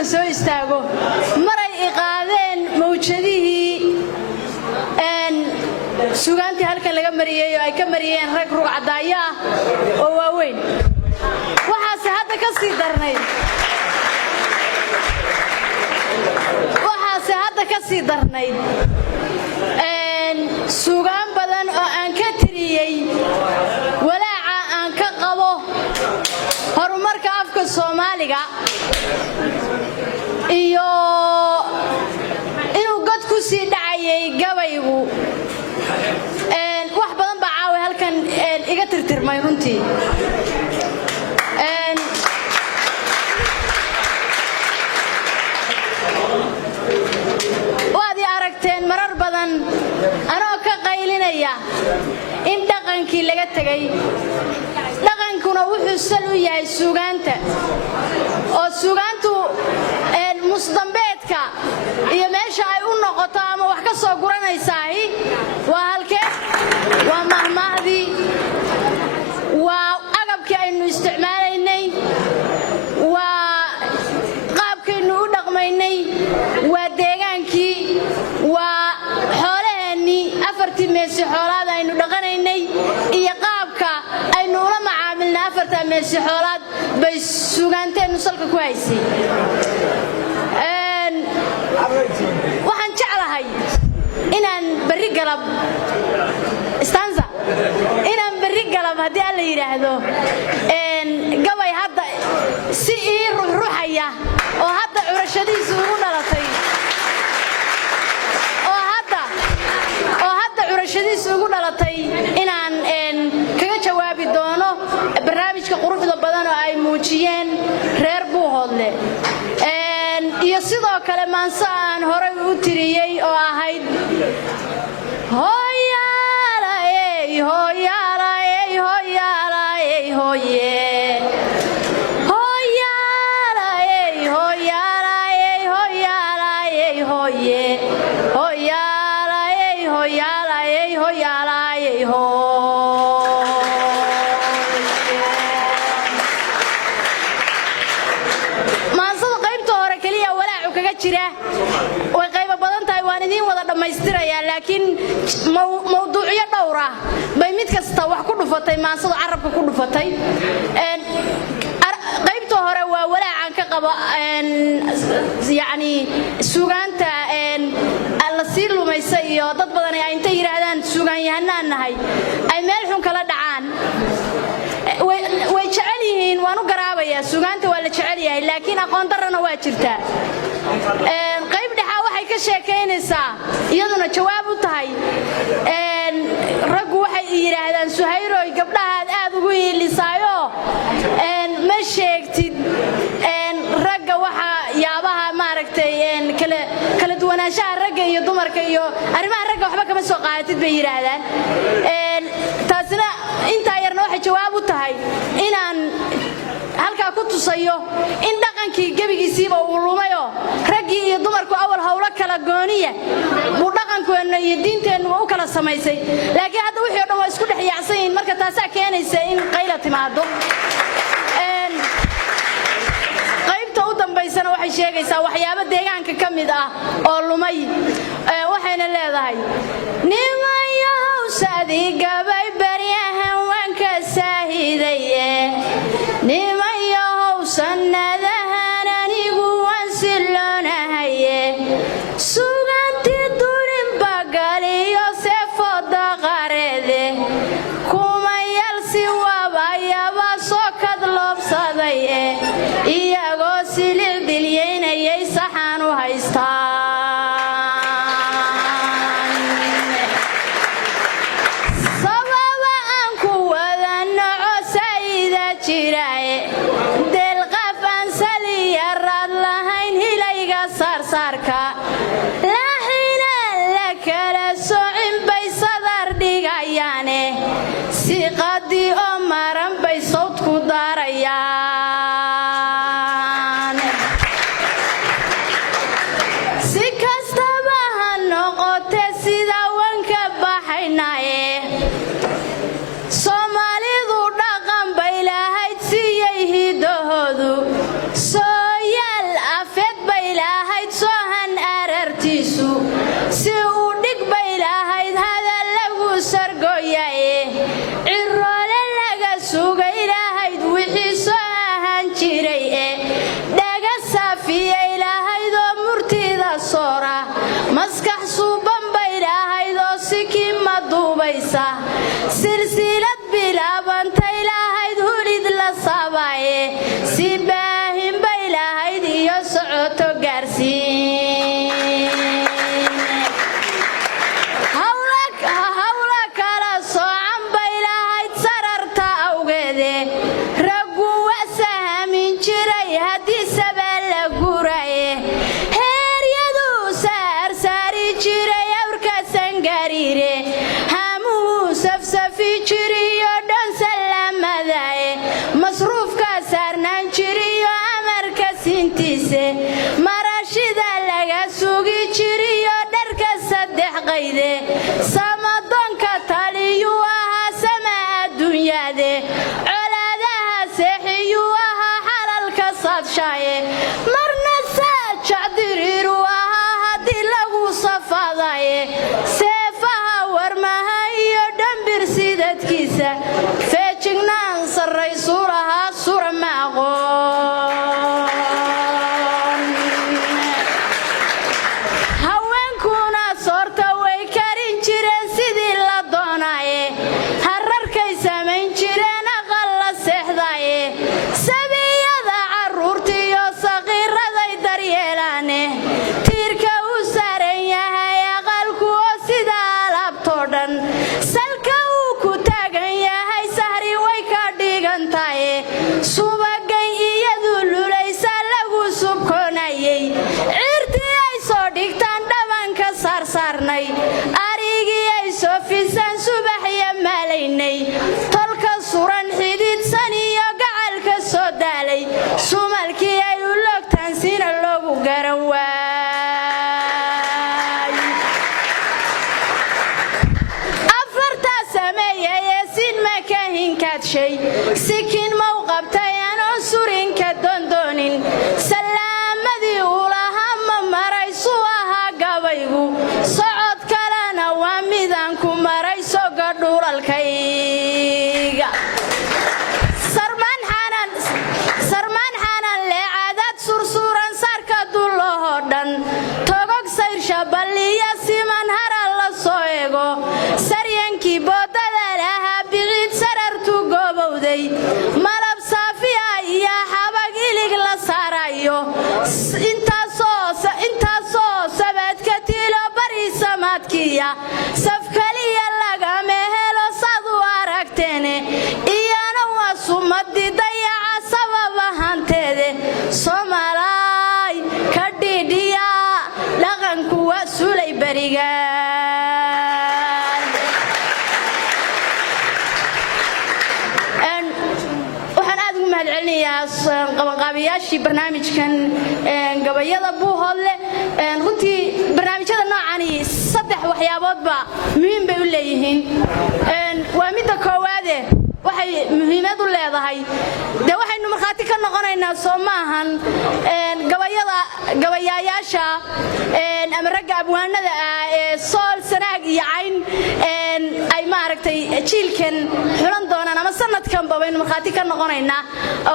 halkan soo istaago maray iqaadeen mawjadihii suugaantii halkan laga mariyay oo ay ka mariyeen rag rug cadaaya oo waaweyn waxaas hadda ka sii darnayd suugaan badan oo aan ka tiriyay walaaca aan ka qabo horumarka afka Soomaaliga iyo inuu god ku sii dhacayay gabaygu wax badan baa caawa halkan iga tirtirmay runtii waadi aragteen marar badan anoo ka qaylinaya in dhaqankii laga tagay dhaqankuna wuxuu sal u yahay suugaanta oo suugaantu musdambeedka iyo meesha ay u noqoto ama wax ka soo guranaysaa waa halkee waa mahmahdii waa agabkii aynu isticmaalaynay waa qaabkaynu u dhaqmaynay waa deegaankii waa xoolaheennii afartii meesi xoolaad aynu dhaqanaynay iyo qaabka aynu ula macaamilnay afartaa meesi xoolaad bay suugaanteennu salka ku haysay waxaan jeclahay inaan berri galab stanza inaan berri galab haddii alla yidhaahdo gabay hadda si ii ruxruxaya oo hadda curashadiisu ugu dhalatay inaan kaga jawaabi doono barnaamijka quruxda badan oo ay muujiyeen reer Buuhoodle iyo sidoo kale maanso aan horay u tiriyay oo ahayd maansada qaybta hore kaliya walaacu kaga jira way qayb badan tahay waan idin wada dhamaystirayaa laakiin mawduucyo dhowr ah bay mid kasta wax ku dhufatay maansada carabka ku dhufatay qaybta hore waa walaacan ka qabo suugaanta la sii lumaysa iyo dad badan ay inta yiraahdaan suugaan yahanaan nahay ay meel xun kala dhacaan way jecel yihiin waan u garaabayaa suugaanta waa la jecel yahay laakiin aqoon darrana waa jirtaa qayb dhexa waxay ka sheekaynaysaa iyaduna jawaab u tahay raggu waxay yiraahdaan Suhayroy gabdhaha aad ugu hiilisaayo ma sheegtid ragga waxa yaabaha maaragtay kala duwanaanshaha ragga iyo dumarka iyo arrimaha ragga waxba kama soo qaadatid bay yiraahdaan taasina inta yarna waxay jawaab u tahay inaan halka ku tusayo in dhaqankii gabigiisiiba uu lumayo raggii iyo dumarku awal hawlo kala gooniya buu dhaqankeena iyo diinteenu u kala samaysay laakiin hadda wixii oo dhan waa isku dhex yaacsan marka taasa keenaysa in qayla timaado qaybta u dambaysana waxay sheegaysaa waxyaabo deegaanka ka mid ah oo lumay waxayna leedahay nimayahow saadi gabay baryahan waan ka saahidaye nimayahow sanadahan anigu waan siloonahaye suugaantii durin bagaliyo seefooda qareede kumayal si wabayaba soo kad loobsaday iyagoo silil dilyeynayay saxaan u haystaan sababa aan ku wada noco sayida jiraye sameeyu aha xalalka saadshaaye marna saajacdiriiru aha haddii lagu safadaye seefaha warmaha iyo dhambir sidadkiisa feejignaan sarraysuu lahaa sura ma aqoon haweenkuna soorta way karin jireen sidii la doonaye hararkay samayn jireen aqal la seexdaye sabiyada carruurtiiyo saqiiraday daryeelaane tiirka u saaran yahay aqalku oo sida alaabtoo dhan salka uu ku taagan yahay sahri way ka dhigan taye subagay iyadu lulaysa lagu subkoonayey ciirtii ay soo dhigtaan dhabanka saarsaarnay arigii ay soo fisaan subaxya maalaynay tolka suran xididsan iyo gacalka soo daalay sumalkii ay u loogtaan sina loogu garan waay afartaa sameeyayee sin maka hinkaadshay sikin mau qabtay anoo surinka doondoonin salaamadii uu lahaa ma maraysu ahaa gabaygu socod kalena waa midaan ku maray soga dhulalkayga sarmaan xanan leecadaad sursuuran saarka dullahoo dhan togog sayrsha balliya siman hara la soo ego saryankii boodada lahaa biciid sarartu goobowday malab saafiya iyo xabag ilig la saarayo intaasoo sabaadka tilo bari samaadkiya saf kaliya lagama helo saad u aragteene iyana waa sumadii dayaca sabab ahaanteede soomaalay ka dhidhiya dhaqanku waa sulay berigaan waxaan aad ugu mahadcelinayaa qabanqaabiyaashii barnaamijkan gabayada buuhoodle runtii barnaamijyada noocani saddex waxyaaboodba muhiim bay u leeyihiin waa midda koowaade waxay muhiimad u leedahay dee waxaynu markhaati ka noqonaynaa soo maahan gabayaayaasha ama ragga abwaanada ah ee sool sanaag iyo cayn ay maaragtay jiilkan xulan doonaan ama sanadkanba baynu markhaati ka noqonaynaa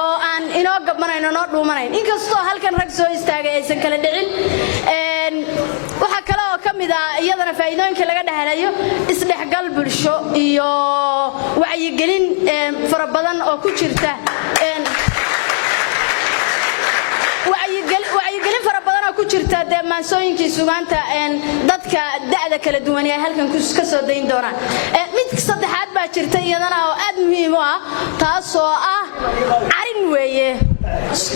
oo aan inoo gabmanayno noo dhuumanayn inkastoo halkan rag soo istaagay aysan kala dhicin waxaa kale oo ka mid ah iyadana faa'iidooyinka laga dhahalayo isdhexgal bulsho iyo wacyigelin fara badan oo ku jirta wacyigelin fara badan oo ku jirta dee maansooyinkii sugaanta dadka da'da kala duwan ee halkan ka soo dayn doonaan mid saddexaad baa jirta iyadana oo aad muhiim u ah taasoo ah carin weeye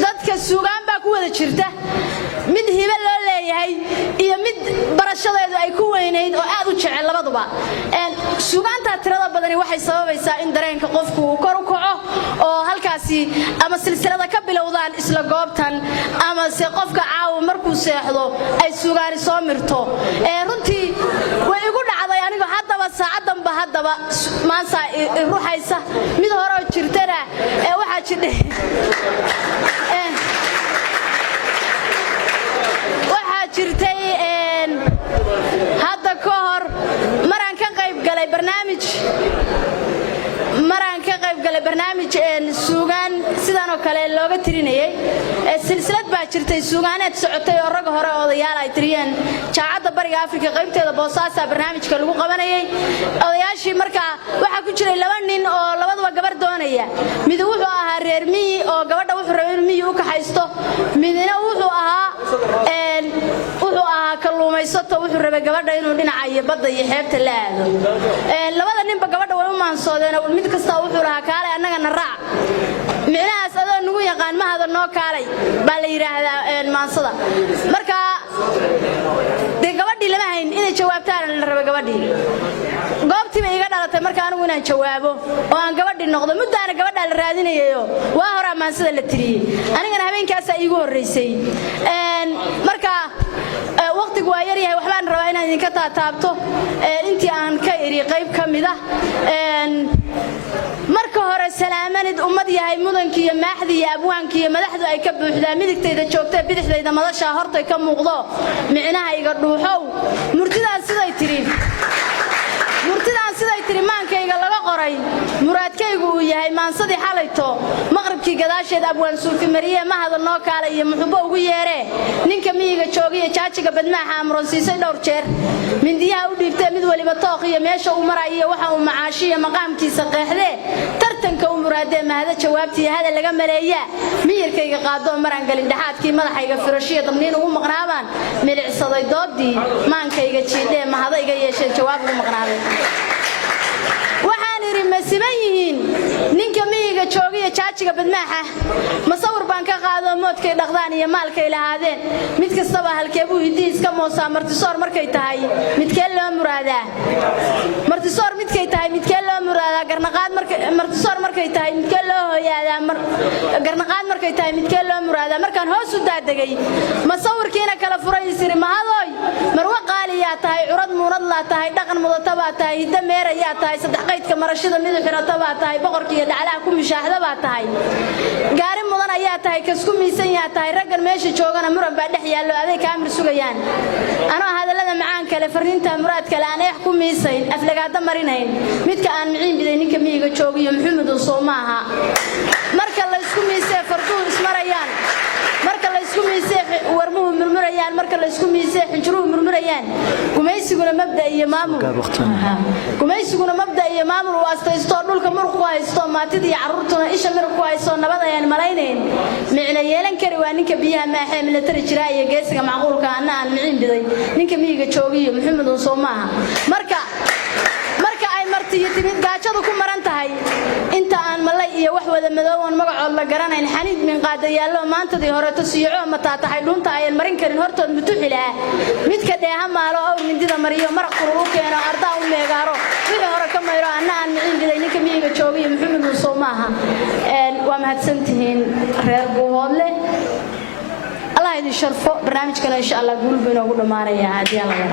dadka sugaan baa ku wada jirta mid hibe loo leeyahay iyo mid barashadeedu ay ku weynayd oo aad u jecel labaduba sugaanta tirada badani waxay sababaysaa in dareenka qofku uu kor u kaco oo halkaasi ama silsilada ka bilowdaan isla goobtan ama se qofka caawa markuu seexdo ay sugaani soo mirto runtii way igu dhacday anigu haddaba saacadanba haddaba maanta ruuxaysa mid hore oo jirtana waxaa jidhay waxaa jirtay hadda ka hor maraan ka qayb galay barnaamij suugaan sidan oo kale looga tirinayay silsilad baa jirtay suugaaneed socotay oo rag hore odayaal ay tiriyeen jaacadda bariga afrika qaybteeda boosaasaa barnaamijka lagu qabanayay odayaashii markaa waxaa ku jiray laba nin oo labaduba gabar doonaya mid wuxuu ahaa reer miyi oo gabadha wuxuu rabay inuu miyi u kaxaysto midna wuxuu ahaa kalluumaysato wuxuu rabay gabadha inuu dhinaca iyo badda iyo xeebta la aado labada ninba gabadha way u maansoodeen mid kasta wuxuu lahaa kaalay annagana raac micnahaas adoo nugu yaqaan mahada noo kaalay baa la yidhaahdaa maansada marka dee gabadhii lama hayn inay jawaabtaana la rabay gabadhii goobtii bay iga dhalatay marka anigu inaan jawaabo oo aan gabadhii noqdo muddaana gabadhaa la raadinayayo waa horaa maansada la tiriyey anigana habeenkaasaa iigu horraysay marka waqtigu waa yaryahay waxbaan rabaa inaan idinka taataabto intii aan ka iri qayb ka mid ah marka hore salaamanid ummad yahay mudankiiyo maaxdiiyo abwaankiiyo madaxdu ay ka buuxdaan midigtayda joogtay bidixdayda madasha hortay ka muuqdo micnaha iga dhuuxow murtidaan siday tiri maankayga laga qoray muraadkaygu uu yahay maansadii xalayto maqribkii gadaasheed abwaan suufi mariye ma hadal noo kaala iyo muxubo ugu yeeree ninka miyiga joogiyo jaajiga badmaaxa amroonsiisay dhowr jeer mindiyaha u dhiibtee mid waliba tooq iyo meesha uu marayo waxa uu macaashiyo maqaamkiisa qeexdee tartanka u muraadee mahada jawaabtii hadal laga maleeyaa miyirkayga qaadoo maraan galin dhexaadkii madaxayga firashiya dabniin ugu maqnaabaan milicsaday doodii maankayga jiidhee mahada iga yeeshee jawaab ugu maqnaaday waxaan iri ma siman yihiin ninka miyiga joogiyo jaajiga badmaaxa masawir baan ka qaado moodkay dhaqdaan iyo maalkay lahaadeen mid kastaba halkee buu hidii iska moosaa martisoor markay tahay midkee loo muraadaa martisoor midkay tahay midkee loo muraadaa garnaqaad martisoor markay tahay midkee loo hooyaadaa garnaqaad markay tahay midkee loo muraadaa markaan hoos u daadegay masawirkiina kala furay isiri mahadooy marwa qaaliyaa tahay curad muunad laa tahay dhaqan mudata baa tahay hidda meerayaa tahay saddex qaydka marashada midu xirata baa tahay boqorkiiyo dhaclaha ku mishaaxda baa tahay gaari mudan ayaa tahay kasku miisan yaa tahay raggan meesha joogana muran baa dhex yaallo aday kaamir sugayaan anoo hadallada macaan kale farriinta muraad kale aan eex ku miisayn aflagaada marinayn midka aan miciin biday ninka miyiga joogiyo maxamed soo maaha marka la isku miisee farduhu ismarayaan marka la isku miisee warmuhu murmurayaan marka la isku miisee xinjuruhu murmurayaan gumaysiguna mabda iyo maamul uu astaysto dhulka muruq ku haysto maatida iyo carruurtuna isha miraq ku haysto nabad ayaan malaynayn micna yeelan kari waa ninka biyaha maaxee military jira iyo geesiga macquulka anna aan miciin biday ninka miyiga joogiyo maxamed soo maaha marka ay martiyo timid gaajadu ku maran tahay inta aan malay iyo wax wada madoowan magacood la garanayn xaniid min qaadayaallo maantadii horeeto siico mataataxay dhunta ayaan marin karin hortood mutuxilaa midka dheeha maalo awr mindida mariyo maraq qurur u keeno ardaa u meegaaro wixii hore ka mayro anna aan miciin biday ninka miyiga joogiyo maxamed soo maaha waa mahadsantihiin reer buuhoodle allah idin sharfo barnaamijkana insha allah guul buu inoogu dhammaanayaa haddii alla